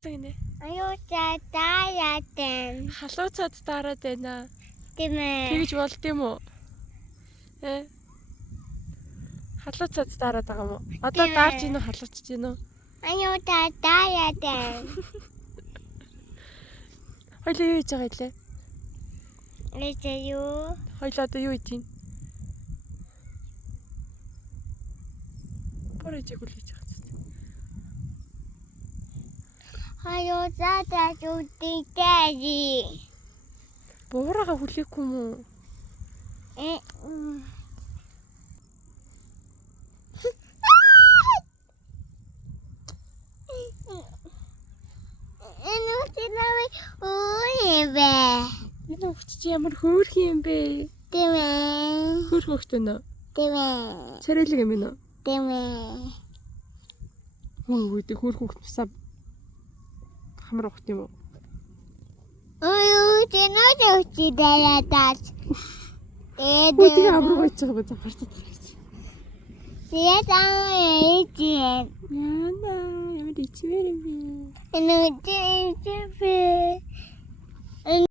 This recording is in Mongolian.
Гинэ. Аюутаа дараадан. Халууцаад дараад байна. Тийм ээ. Тэгж болд юм уу? Халууцаад дараад байгаа юм уу? Одоо даарж ийн үү халуучж ийн үү? Аюутаа дараадан. Хоёлоо юу хийж байгаа илээ? Эцэг юу? Хоёлоо одоо юу хийж ийн? Борожиг үл хийж байгаа. Аюутаа дүүтэйги. Буурага хүлээхгүй юм уу? Энэ хөвч чи ямар хөөрх юм бэ? Тийм ээ. Хөөрх хөвгтэй нөө. Тийм ээ. Царайлаг юм нөө. Тийм ээ. Хөө үгүй хөөрх хөвгт тусаа хамар хөвгт юм уу? Тэнэ чи дараадаач. Үгүй амар гойч байгаа ба хартаад гарч. Тэгээд ичэн. Яна ямар ичмэр юм бэ? Энэ ичэн.